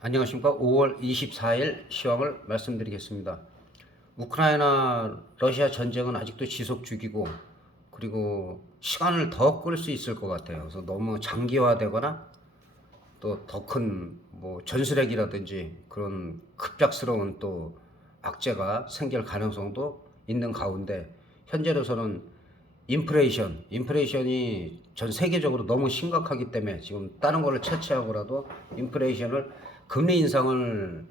안녕하십니까. 5월 24일 시황을 말씀드리겠습니다. 우크라이나 러시아 전쟁은 아직도 지속 중이고, 그리고 시간을 더 끌 수 있을 것 같아요. 그래서 너무 장기화되거나 또 더 큰 뭐 전술핵이라든지 그런 급작스러운 또 악재가 생길 가능성도 있는 가운데, 현재로서는 인플레이션이 전 세계적으로 너무 심각하기 때문에 지금 다른 거를 채취하고라도 인플레이션을, 금리 인상을,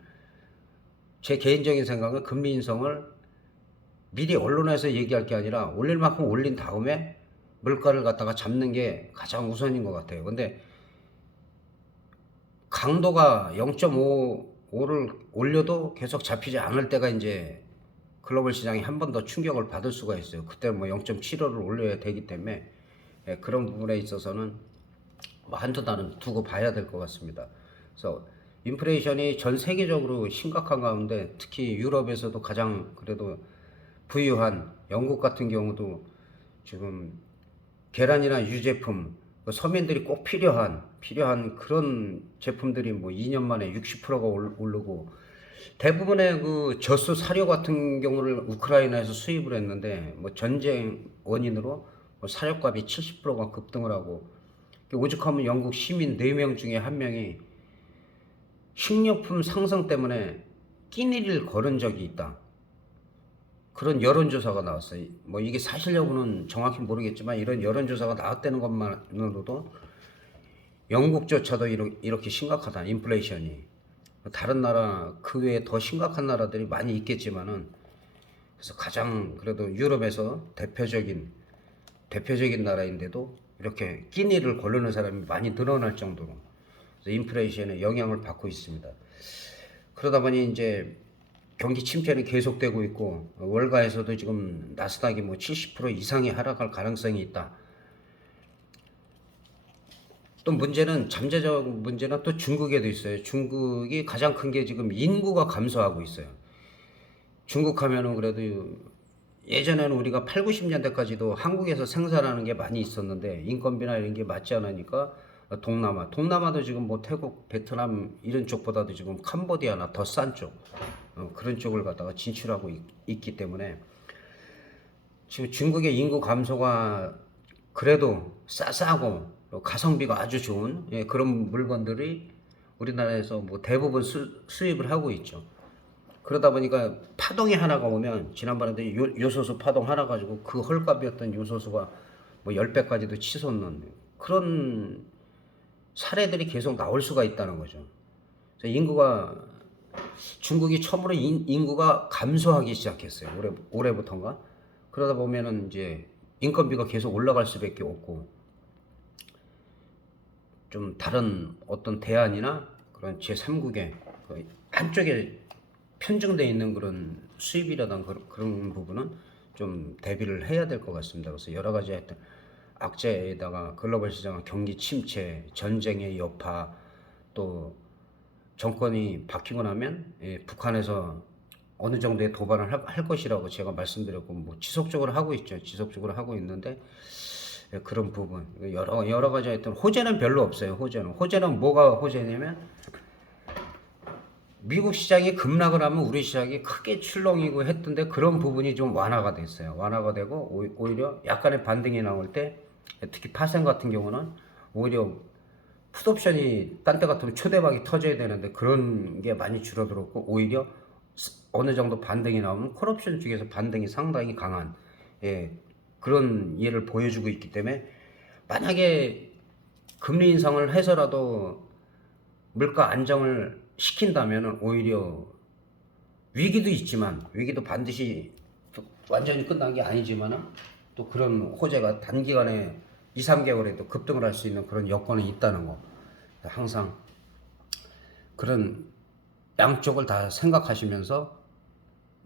제 개인적인 생각은 금리 인상을 미리 언론에서 얘기할 게 아니라 올릴 만큼 올린 다음에 물가를 갖다가 잡는 게 가장 우선인 것 같아요. 근데 강도가 0.5를 올려도 계속 잡히지 않을 때가 이제 글로벌 시장이 한 번 더 충격을 받을 수가 있어요. 그때 뭐 0.75를 올려야 되기 때문에, 그런 부분에 있어서는 뭐 한두 달은 두고 봐야 될 것 같습니다. 그래서 인플레이션이 전 세계적으로 심각한 가운데, 특히 유럽에서도 가장 그래도 부유한 영국 같은 경우도 지금 계란이나 유제품, 서민들이 꼭 필요한 그런 제품들이 뭐 2년 만에 60%가 오르고, 대부분의 그 젖소 사료 같은 경우를 우크라이나에서 수입을 했는데, 뭐 전쟁 원인으로 뭐 사료값이 70%가 급등을 하고, 오죽하면 영국 시민 4명 중에 1명이 식료품 상승 때문에 끼니를 거른 적이 있다. 그런 여론조사가 나왔어요. 뭐 이게 사실 여부는 정확히 모르겠지만, 이런 여론조사가 나왔다는 것만으로도 영국조차도 이렇게 심각하다, 인플레이션이. 다른 나라, 그 외에 더 심각한 나라들이 많이 있겠지만은, 그래서 가장 그래도 유럽에서 대표적인 나라인데도 이렇게 끼니를 거르는 사람이 많이 늘어날 정도로, 그래서 인플레이션에 영향을 받고 있습니다. 그러다 보니 이제 경기 침체는 계속되고 있고, 월가에서도 지금 나스닥이 뭐 70% 이상이 하락할 가능성이 있다. 또 문제는, 잠재적 문제는 또 중국에도 있어요. 중국이 가장 큰 게 지금 인구가 감소하고 있어요. 중국 하면은 그래도 예전에는 우리가 8, 90년대까지도 한국에서 생산하는 게 많이 있었는데, 인건비나 이런 게 맞지 않으니까 동남아도 지금 뭐 태국, 베트남 이런 쪽보다도 지금 캄보디아나 더 싼 쪽, 그런 쪽을 갖다가 진출하고 있기 때문에, 지금 중국의 인구 감소가 그래도 싸고 가성비가 아주 좋은, 그런 물건들이 우리나라에서 뭐 대부분 수입을 하고 있죠. 그러다 보니까 파동이 하나가 오면, 지난번에도 요소수 파동 하나 가지고 그 헐값이었던 요소수가 뭐 10배까지도 치솟는 그런 사례들이 계속 나올 수가 있다는 거죠. 그래서 중국이 처음으로 인구가 감소하기 시작했어요. 올해부터인가? 그러다 보면은 이제 인건비가 계속 올라갈 수밖에 없고, 좀 다른 어떤 대안이나 그런 제3국의 한쪽에 편중되어 있는 그런 수입이라든 그런 부분은 좀 대비를 해야 될 것 같습니다. 그래서 여러 가지 하여튼 악재에다가 글로벌 시장 경기 침체, 전쟁의 여파, 또 정권이 바뀌고 나면, 북한에서 어느 정도의 도발을 할 것이라고 제가 말씀드렸고, 뭐 지속적으로 하고 있죠. 지속적으로 하고 있는데, 그런 부분 여러 가지 하여튼 호재는 별로 없어요. 호재는 뭐가 호재냐면, 미국 시장이 급락을 하면 우리 시장이 크게 출렁이고 했던데, 그런 부분이 좀 완화가 됐어요. 완화가 되고 오히려 약간의 반등이 나올 때, 특히 파생 같은 경우는 오히려 풋옵션이 딴 때 같으면 초대박이 터져야 되는데 그런 게 많이 줄어들었고, 오히려 어느 정도 반등이 나오면 콜옵션 쪽에서 반등이 상당히 강한, 그런 예를 보여주고 있기 때문에, 만약에 금리 인상을 해서라도 물가 안정을 시킨다면 오히려 위기도 있지만, 위기도 반드시 완전히 끝난 게 아니지만은, 또 그런 호재가 단기간에 2, 3개월에도 급등을 할 수 있는 그런 여건이 있다는 거, 항상 그런 양쪽을 다 생각하시면서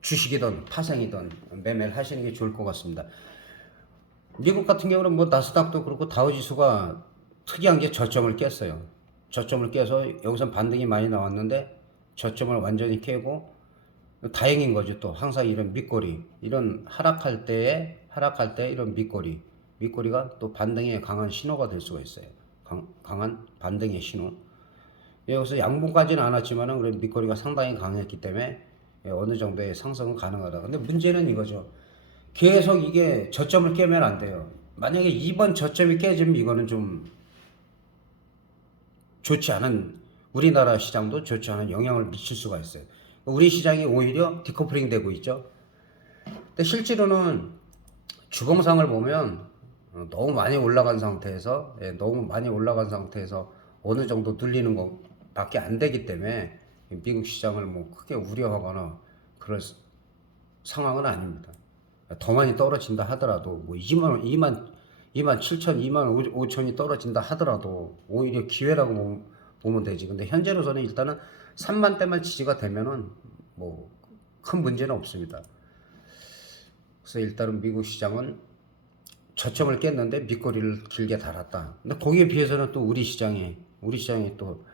주식이든 파생이든 매매를 하시는 게 좋을 것 같습니다. 미국 같은 경우는 뭐 나스닥도 그렇고 다우지수가 특이한 게 저점을 깼어요. 저점을 깨서 여기서 반등이 많이 나왔는데 저점을 완전히 깨고, 다행인 거죠. 또 항상 이런 밑거리, 이런 하락할 때 이런 밑거리가 또 반등의 강한 신호가 될 수가 있어요. 강한 반등의 신호. 여기서 양봉까지는 않았지만은 그래 밑거리가 상당히 강했기 때문에 어느 정도의 상승은 가능하다. 근데 문제는 이거죠. 계속 이게 저점을 깨면 안 돼요. 만약에 이번 저점이 깨지면 이거는 좀 좋지 않은, 우리나라 시장도 좋지 않은 영향을 미칠 수가 있어요. 우리 시장이 오히려 디커플링 되고 있죠. 근데 실제로는 주봉상을 보면 너무 많이 올라간 상태에서 너무 많이 올라간 상태에서 어느 정도 눌리는 것밖에 안 되기 때문에 미국 시장을 뭐 크게 우려하거나 그럴 상황은 아닙니다. 더 많이 떨어진다 하더라도 뭐 2만 7천, 2만 5천이 떨어진다 하더라도 오히려 기회라고 보면 되지. 근데 현재로서는 일단은 3만 대만 지지가 되면은 뭐 큰 문제는 없습니다. 그래서 일단은 미국 시장은 저점을 깼는데 밑거리를 길게 달았다. 근데 거기에 비해서는 또 우리 시장이 또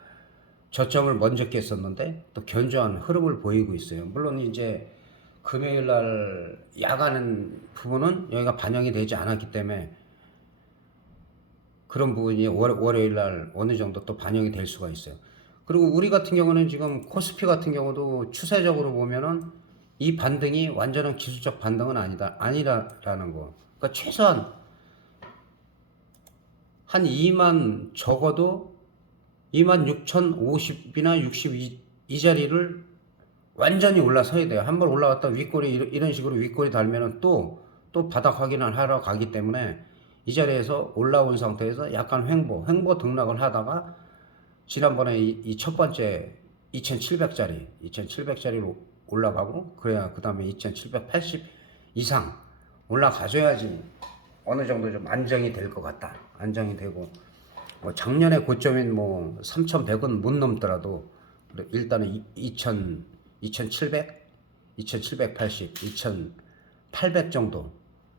저점을 먼저 깼었는데 또 견조한 흐름을 보이고 있어요. 물론 이제 금요일 날 야간은 부분은 여기가 반영이 되지 않았기 때문에 그런 부분이 월요일 날 어느 정도 또 반영이 될 수가 있어요. 그리고 우리 같은 경우는 지금 코스피 같은 경우도 추세적으로 보면은 이 반등이 완전한 기술적 반등은 아니라라는 거. 그러니까 최소한 한 2만, 적어도 26,050이나 62 이 자리를 완전히 올라서야 돼요. 한번 올라갔다 윗꼬리 이런 식으로 윗꼬리 달면은 또 바닥 확인을 하러 가기 때문에 이 자리에서 올라온 상태에서 약간 횡보 등락을 하다가 지난번에 이 첫 번째 2700짜리로 올라가고 그래야 그 다음에 2780 이상 올라가줘야지 어느 정도 좀 안정이 될 것 같다. 안정이 되고 뭐 작년에 고점인 뭐 3100은 못 넘더라도 일단은 2700, 2780, 2800 정도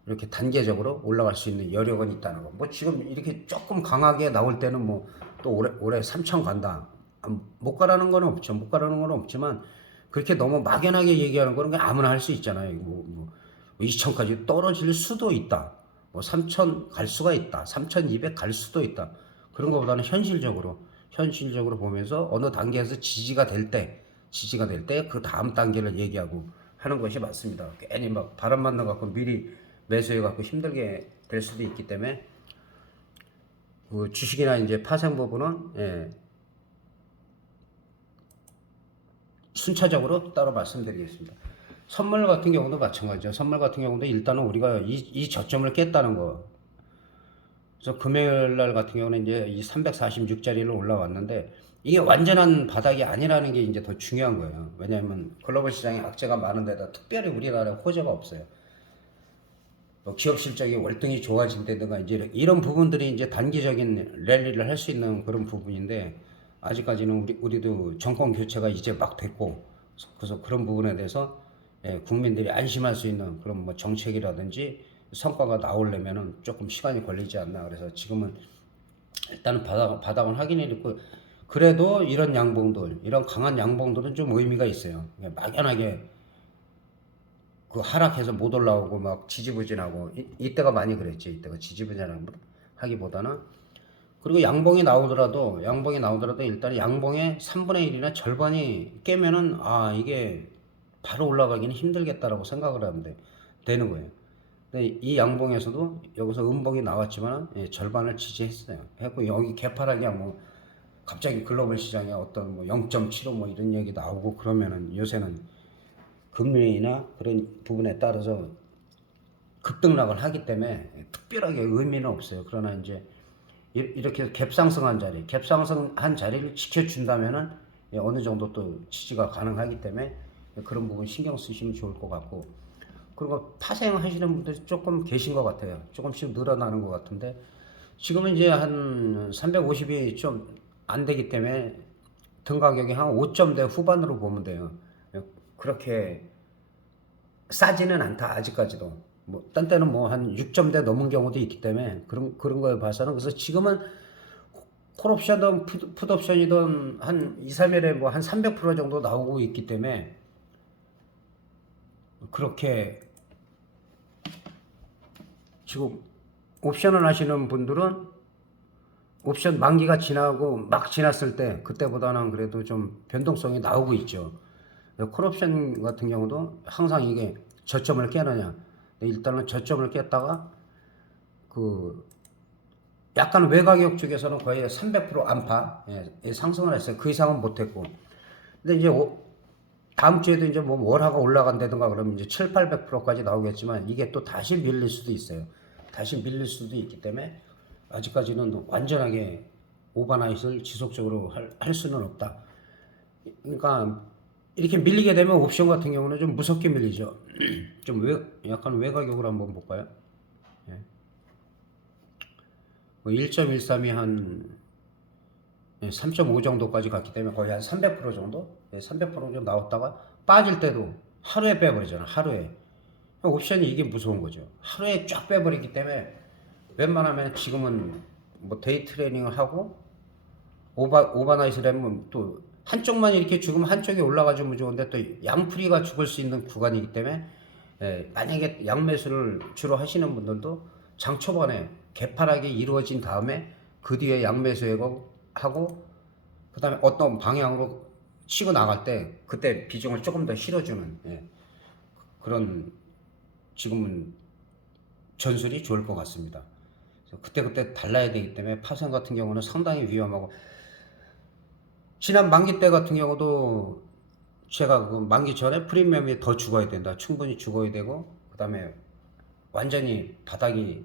이렇게 단계적으로 올라갈 수 있는 여력은 있다는 거. 뭐 지금 이렇게 조금 강하게 나올 때는 뭐 또 올해 3000 간다. 못 가라는 건 없죠. 못 가라는 건 없지만 그렇게 너무 막연하게 얘기하는 거는 그냥 아무나 할 수 있잖아요. 뭐 2000까지 떨어질 수도 있다. 뭐 3000 갈 수가 있다. 3200 갈 수도 있다. 그런 것보다는 현실적으로 보면서 어느 단계에서 지지가 될 때 그 다음 단계를 얘기하고 하는 것이 맞습니다. 괜히 막 바람 맞는 것 같고 미리 매수해 갖고 힘들게 될 수도 있기 때문에 그 주식이나 이제 파생 부분은 순차적으로 따로 말씀드리겠습니다. 선물 같은 경우도 마찬가지죠. 선물 같은 경우도 일단은 우리가 이 저점을 깼다는 거. 그래서 금요일 날 같은 경우는 이제 이 346짜리로 올라왔는데 이게 완전한 바닥이 아니라는 게 이제 더 중요한 거예요. 왜냐하면 글로벌 시장에 악재가 많은 데다 특별히 우리나라에 호재가 없어요. 뭐 기업 실적이 월등히 좋아진다든가 이제 이런 부분들이 이제 단기적인 랠리를 할 수 있는 그런 부분인데 아직까지는 우리도 정권 교체가 이제 막 됐고 그래서 그런 부분에 대해서 국민들이 안심할 수 있는 그런 뭐 정책이라든지 성과가 나오려면은 조금 시간이 걸리지 않나. 그래서 지금은 일단은 바닥은 확인해 놓고 그래도 이런 강한 양봉들은 좀 의미가 있어요. 막연하게 그 하락해서 못 올라오고 막 지지부진하고 이때가 많이 그랬지. 이때가 지지부진하기보다는 그리고 양봉이 나오더라도 일단 양봉의 3분의 1이나 절반이 깨면은 이게 바로 올라가기는 힘들겠다라고 생각을 하는데 되는 거예요. 근데 이 양봉에서도 여기서 음봉이 나왔지만 절반을 지지했어요. 했고 여기 개파락이야 뭐 갑자기 글로벌 시장에 어떤 뭐 0.75 뭐 이런 얘기 나오고 그러면은 요새는 금리나 그런 부분에 따라서 급등락을 하기 때문에 특별하게 의미는 없어요. 그러나 이제 이렇게 갭상승한 자리를 지켜준다면은 어느 정도 또 지지가 가능하기 때문에 그런 부분 신경 쓰시면 좋을 것 같고 그리고 파생하시는 분들이 조금 계신 것 같아요. 조금씩 늘어나는 것 같은데 지금은 이제 한 350이 좀 안 되기 때문에 등 가격이 한 5점대 후반으로 보면 돼요. 그렇게 싸지는 않다 아직까지도. 뭐 딴 때는 뭐 한 6점대 넘은 경우도 있기 때문에 그런 거에 봐서는 그래서 지금은 콜옵션이든 풋옵션이든 한 2, 3일에 뭐 한 300% 정도 나오고 있기 때문에 그렇게 지금 옵션을 하시는 분들은 옵션 만기가 지나고 막 지났을 때 그때보다는 그래도 좀 변동성이 나오고 있죠. 콜옵션 같은 경우도 항상 이게 저점을 깨느냐. 일단은 저점을 깼다가 그 약간 외가격 쪽에서는 거의 300% 안팎 상승을 했어요. 그 이상은 못했고. 근데 이제 다음 주에도 이제 뭐 월화가 올라간다든가 그러면 이제 7, 800%까지 나오겠지만 이게 또 다시 밀릴 수도 있어요. 다시 밀릴 수도 있기 때문에 아직까지는 완전하게 오버나잇을 지속적으로 할 수는 없다. 그러니까 이렇게 밀리게 되면 옵션 같은 경우는 좀 무섭게 밀리죠. 좀 약간 외가격으로 한번 볼까요? 예. 1.13이 한 3.5 정도까지 갔기 때문에 거의 한 300% 정도? 300% 정도 나왔다가 빠질 때도 하루에 빼버리잖아. 하루에. 옵션이 이게 무서운 거죠. 하루에 쫙 빼버리기 때문에 웬만하면 지금은 뭐 데이 트레이닝을 하고 오버나잇을 하면 또 한쪽만 이렇게 죽으면 한쪽이 올라가주면 좋은데 또 양풀이가 죽을 수 있는 구간이기 때문에 만약에 양매수를 주로 하시는 분들도 장 초반에 개파락이 이루어진 다음에 그 뒤에 양매수하고 그 다음에 어떤 방향으로 치고 나갈 때 그때 비중을 조금 더 실어주는 그런 지금은 전술이 좋을 것 같습니다. 그때그때 달라야 되기 때문에 파생 같은 경우는 상당히 위험하고 지난 만기 때 같은 경우도 제가 그 만기 전에 프리미엄이 더 죽어야 된다. 충분히 죽어야 되고 그 다음에 완전히 바닥이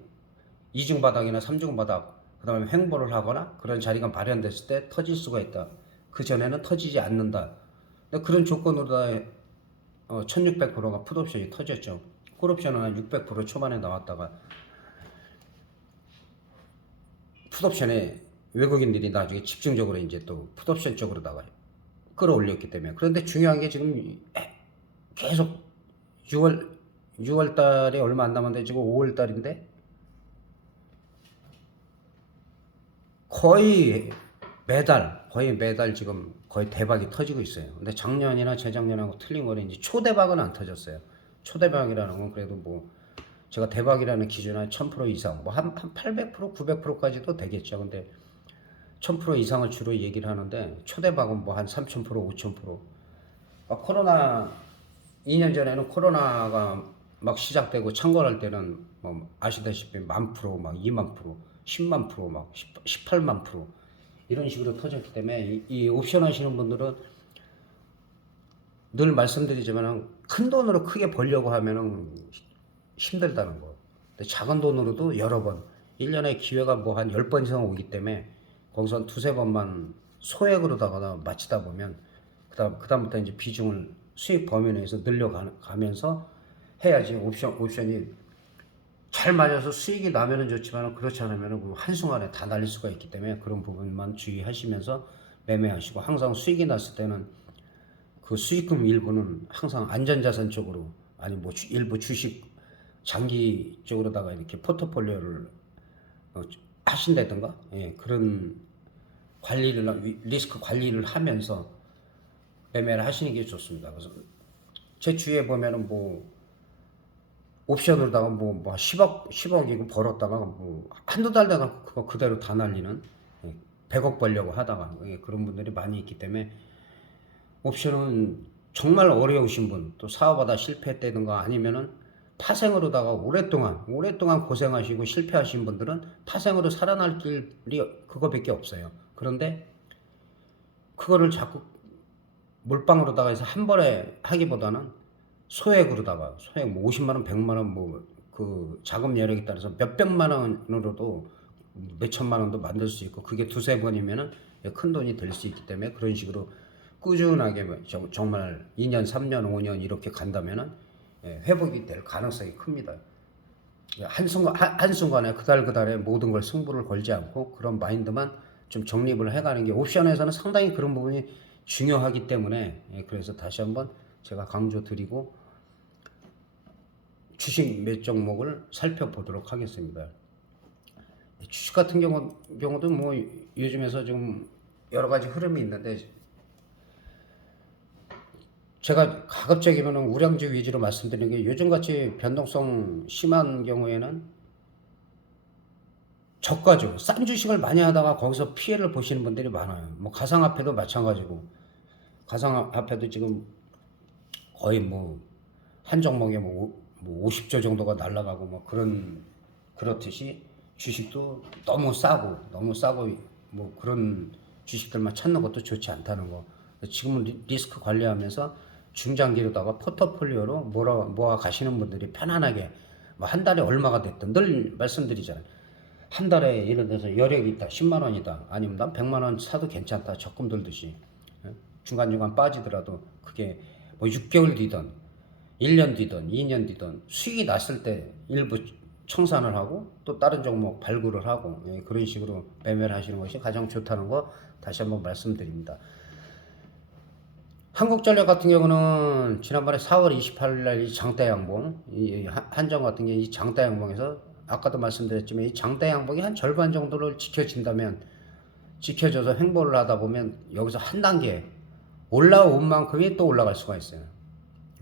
2중 바닥이나 3중 바닥 그 다음에 횡보를 하거나 그런 자리가 마련됐을 때 터질 수가 있다. 그 전에는 터지지 않는다. 근데 그런 조건으로 다 1600%가 풋옵션이 터졌죠. 콜옵션은 한 600% 초반에 나왔다가 풋옵션에 외국인들이 나중에 집중적으로 이제 또 풋옵션 쪽으로다가 끌어올렸기 때문에. 그런데 중요한 게 지금 계속 6월 달에 얼마 안 남았는데 지금 5월 달인데 거의 매달 지금 거의 대박이 터지고 있어요. 근데 작년이나 재작년하고 틀린 거는 이제 초대박은 안 터졌어요. 초대박이라는 건 그래도 뭐 제가 대박이라는 기준은 한 1000% 이상, 뭐 한 800%, 900%까지도 되겠죠. 근데 1000% 이상을 주로 얘기를 하는데 초대박은 뭐 한 3000%, 5000%. 코로나 2년 전에는 코로나가 막 시작되고 창궐할 때는 뭐 아시다시피 10,000%, 막 20,000%, 100,000%, 막 18만% 이런 식으로 터졌기 때문에 이 옵션 하시는 분들은 늘 말씀드리지만 큰 돈으로 크게 벌려고 하면은 힘들다는 거. 근데 작은 돈으로도 여러 번 1년에 기회가 뭐 한 10번 이상 오기 때문에 거기서 한 두세 번만 소액으로다가 마치다 보면 그다음부터 이제 비중을 수익 범위 내에서 늘려가면서 해야지 옵션이 잘 맞아서 수익이 나면은 좋지만 그렇지 않으면은 한순간에 다 날릴 수가 있기 때문에 그런 부분만 주의하시면서 매매하시고 항상 수익이 났을 때는 그 수익금 일부는 항상 안전자산 쪽으로 아니 뭐 일부 주식 장기 쪽으로다가 이렇게 포트폴리오를 하신다든가 그런 리스크 관리를 하면서 매매를 하시는 게 좋습니다. 그래서 제 주위에 보면은 뭐 옵션으로다가 뭐 10억이고 벌었다가 뭐 한두 달 되가 그거 그대로 다 날리는 100억 벌려고 하다가 그런 분들이 많이 있기 때문에 옵션은 정말 어려우신 분, 또 사업하다 실패했다든가 아니면은 파생으로다가 오랫동안 고생하시고 실패하신 분들은 파생으로 살아날 길이 그거밖에 없어요. 그런데 그거를 자꾸 몰빵으로다가 해서 한 번에 하기보다는 소액으로다가 소액 뭐 50만 원, 100만 원 뭐 그 자금 여력에 따라서 몇백만 원으로도 몇천만 원도 만들 수 있고 그게 두세 번이면은 큰 돈이 될 수 있기 때문에 그런 식으로 꾸준하게 정말 2년, 3년, 5년 이렇게 간다면은 회복이 될 가능성이 큽니다. 한순간에 그달에 모든 걸 승부를 걸지 않고 그런 마인드만 좀 정립을 해가는 게 옵션에서는 상당히 그런 부분이 중요하기 때문에 그래서 다시 한번 제가 강조드리고 주식 몇 종목을 살펴보도록 하겠습니다. 주식 같은 경우도 뭐 요즘에서 좀 여러 가지 흐름이 있는데 제가 가급적이면 우량주 위주로 말씀드리는 게 요즘같이 변동성 심한 경우에는 저가죠. 싼 주식을 많이 하다가 거기서 피해를 보시는 분들이 많아요. 뭐 가상화폐도 마찬가지고, 가상화폐도 지금 거의 뭐 한 종목에 뭐 50조 정도가 날라가고 뭐 그렇듯이 주식도 너무 싸고 뭐 그런 주식들만 찾는 것도 좋지 않다는 거. 지금은 리스크 관리하면서 중장기로다가 포트폴리오로 모아 가시는 분들이 편안하게 뭐 한 달에 얼마가 됐든 늘 말씀드리잖아요. 한 달에 예를 들어서 여력이 있다, 10만 원이다, 아니면 난 100만 원 사도 괜찮다, 적금 들듯이 중간중간 빠지더라도 그게 뭐 6개월 뒤든 1년 뒤든 2년 뒤든 수익이 났을 때 일부 청산을 하고 또 다른 종목 발굴을 하고 그런 식으로 매매를 하시는 것이 가장 좋다는 거 다시 한번 말씀드립니다. 한국전력 같은 경우는 지난번에 4월 28일 날 이 장대 양봉, 이 한정 같은 게 이 장대 양봉에서 아까도 말씀드렸지만 이 장대 양봉이 한 절반 정도를 지켜져서 횡보를 하다 보면 여기서 한 단계 올라온 만큼이 또 올라갈 수가 있어요.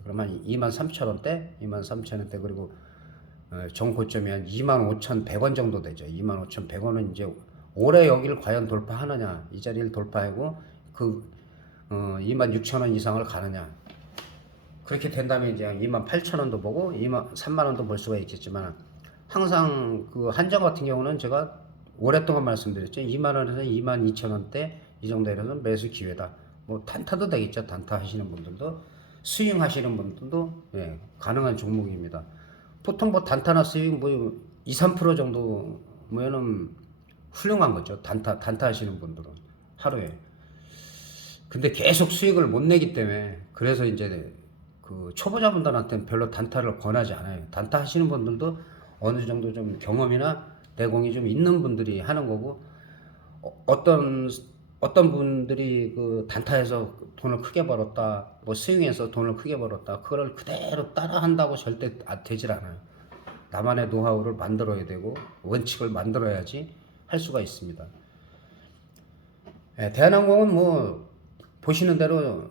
그러면 23,000원대, 23,000원대 그리고 정고점이 한 25,100원 정도 되죠. 25,100원은 이제 올해 여기를 과연 돌파하느냐, 이 자리를 돌파하고 26,000원 이상을 가느냐. 그렇게 된다면 이제 28,000원도 보고 3만원도 볼 수가 있겠지만 항상 그 한정 같은 경우는 제가 오랫동안 말씀드렸죠. 2만원에서 22,000원대 이 정도에서 매수 기회다. 뭐 단타도 되겠죠. 단타 하시는 분들도 스윙 하시는 분들도 가능한 종목입니다. 보통 뭐 단타나 스윙 뭐 2, 3% 정도면은 훌륭한 거죠. 단타 하시는 분들은 하루에. 근데 계속 수익을 못 내기 때문에 그래서 이제 그 초보자분들한테는 별로 단타를 권하지 않아요. 단타 하시는 분들도 어느 정도 좀 경험이나 내공이 좀 있는 분들이 하는 거고 어떤 분들이 그 단타에서 돈을 크게 벌었다, 뭐 스윙에서 돈을 크게 벌었다, 그거를 그대로 따라 한다고 절대 되질 않아요. 나만의 노하우를 만들어야 되고 원칙을 만들어야지 할 수가 있습니다. 대한항공은 뭐 보시는 대로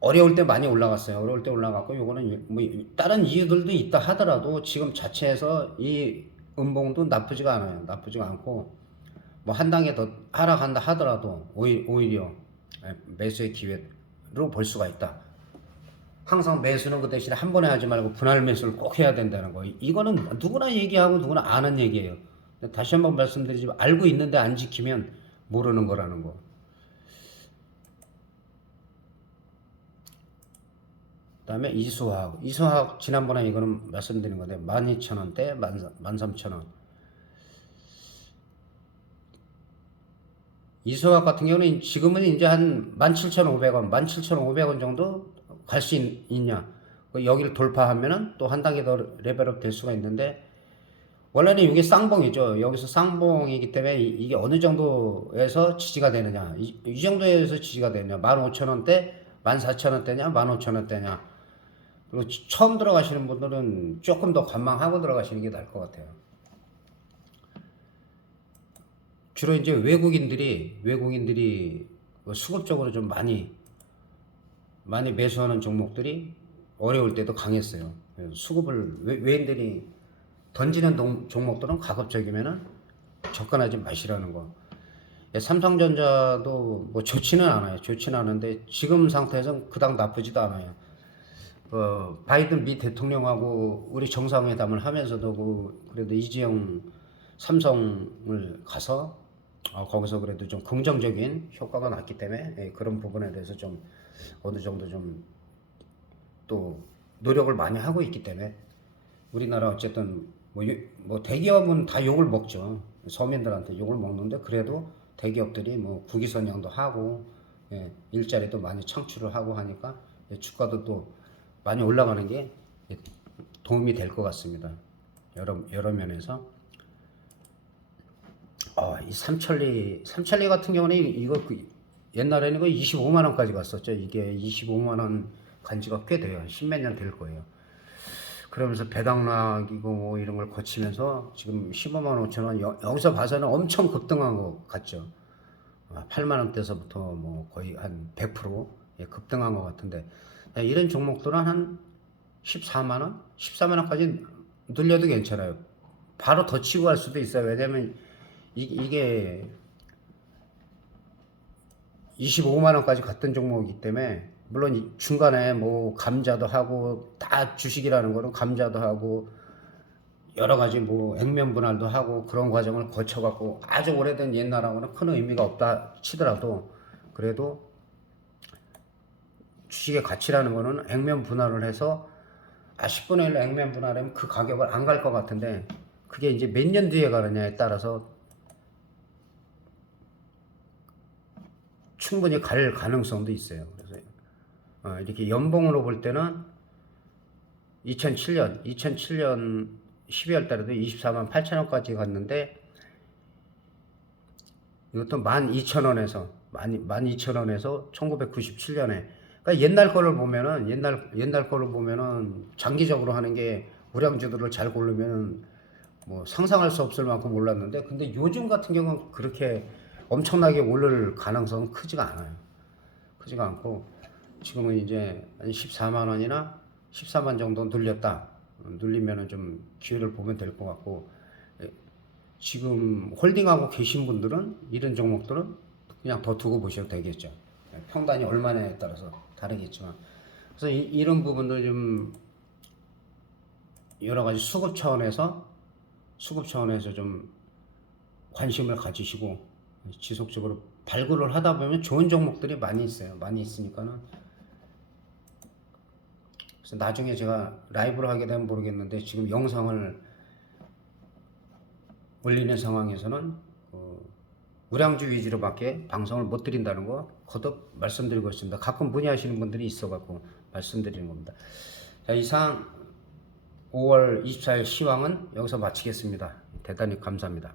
어려울 때 많이 올라갔어요. 어려울 때 올라갔고 요거는 뭐 다른 이유들도 있다 하더라도 지금 자체에서 이 음봉도 나쁘지가 않아요. 나쁘지가 않고 뭐 한 단계 더 하락한다 하더라도 오히려 매수의 기회로 볼 수가 있다. 항상 매수는 그 대신에 한 번에 하지 말고 분할 매수를 꼭 해야 된다는 거. 이거는 누구나 얘기하고 누구나 아는 얘기예요. 다시 한번 말씀드리지만 알고 있는데 안 지키면 모르는 거라는 거. 그다음에 이수화학 지난번에 이거는 말씀드린 건데 12,000원대 13,000원. 이수화학 같은 경우는 지금은 이제 한 17,500원 17,500원 정도 갈 수 있냐, 여기를 돌파하면은 또 한 단계 더 레벨업 될 수가 있는데 원래는 이게 쌍봉이죠. 여기서 쌍봉이기 때문에 이게 어느 정도에서 지지가 되느냐, 이 정도에서 지지가 되느냐, 15,000원대 14,000원대냐 15,000원대냐. 그리고 처음 들어가시는 분들은 조금 더 관망하고 들어가시는 게 나을 것 같아요. 주로 이제 외국인들이 수급적으로 좀 많이 매수하는 종목들이 어려울 때도 강했어요. 수급을 외인들이 던지는 종목들은 가급적이면은 접근하지 마시라는 거. 삼성전자도 뭐 좋지는 않아요. 좋지는 않은데 지금 상태에서는 그닥 나쁘지도 않아요. 바이든 미 대통령하고 우리 정상회담을 하면서도 그래도 이재용 삼성을 가서 거기서 그래도 좀 긍정적인 효과가 났기 때문에 그런 부분에 대해서 좀 어느 정도 좀 또 노력을 많이 하고 있기 때문에 우리나라 어쨌든 뭐 대기업은 다 욕을 먹죠. 서민들한테 욕을 먹는데 그래도 대기업들이 뭐 국위선양도 하고 일자리도 많이 창출을 하고 하니까 주가도 또 많이 올라가는 게 도움이 될 것 같습니다. 여러 면에서. 이 삼천리 같은 경우는 이거 옛날에는 그 25만 원까지 갔었죠. 이게 25만 원 간지가 꽤 돼요. 10몇 년 될 거예요. 그러면서 배당락이고 뭐 이런 걸 거치면서 지금 15만 5천 원 여기서 봐서는 엄청 급등한 것 같죠. 8만 원대서부터 뭐 거의 한 100% 급등한 것 같은데 이런 종목들은 한 14만 원, 14만 원까지 늘려도 괜찮아요. 바로 더 치고 갈 수도 있어요. 왜냐면 이게 25만 원까지 갔던 종목이기 때문에, 물론 중간에 뭐 감자도 하고, 다 주식이라는 거는 감자도 하고 여러 가지 뭐 액면 분할도 하고 그런 과정을 거쳐 갖고 아주 오래된 옛날하고는 큰 의미가 없다 치더라도, 그래도 주식의 가치라는 거는 액면 분할을 해서 10분의 1 액면 분할하면 그 가격을 안 갈 것 같은데, 그게 이제 몇 년 뒤에 가느냐에 따라서 충분히 갈 가능성도 있어요. 그래서 이렇게 연봉으로 볼 때는 2007년 12월 달에도 24만 8천 원까지 갔는데, 이것도 12,000원에서 12,000원에서 1997년에, 그러니까 옛날 거를 보면은 옛날 거를 보면은 장기적으로 하는 게 우량주들을 잘 고르면 뭐 상상할 수 없을 만큼 올랐는데, 근데 요즘 같은 경우는 그렇게 엄청나게 오를 가능성은 크지가 않아요. 크지가 않고 지금은 이제 한 14만 원이나 14만 정도 눌렸다. 눌리면은 좀 기회를 보면 될 것 같고, 지금 홀딩하고 계신 분들은 이런 종목들은 그냥 더 두고 보셔도 되겠죠. 평단이 얼마냐에 따라서 다르겠지만, 그래서 이런 부분들 좀 여러 가지 수급 차원에서 좀 관심을 가지시고 지속적으로 발굴을 하다 보면 좋은 종목들이 많이 있어요. 많이 있으니까는. 그래서 나중에 제가 라이브를 하게 되면 모르겠는데, 지금 영상을 올리는 상황에서는 우량주 위주로밖에 방송을 못 드린다는 거 거듭 말씀드리고 있습니다. 가끔 문의하시는 분들이 있어갖고 말씀드리는 겁니다. 자, 이상 5월 24일 시황은 여기서 마치겠습니다. 대단히 감사합니다.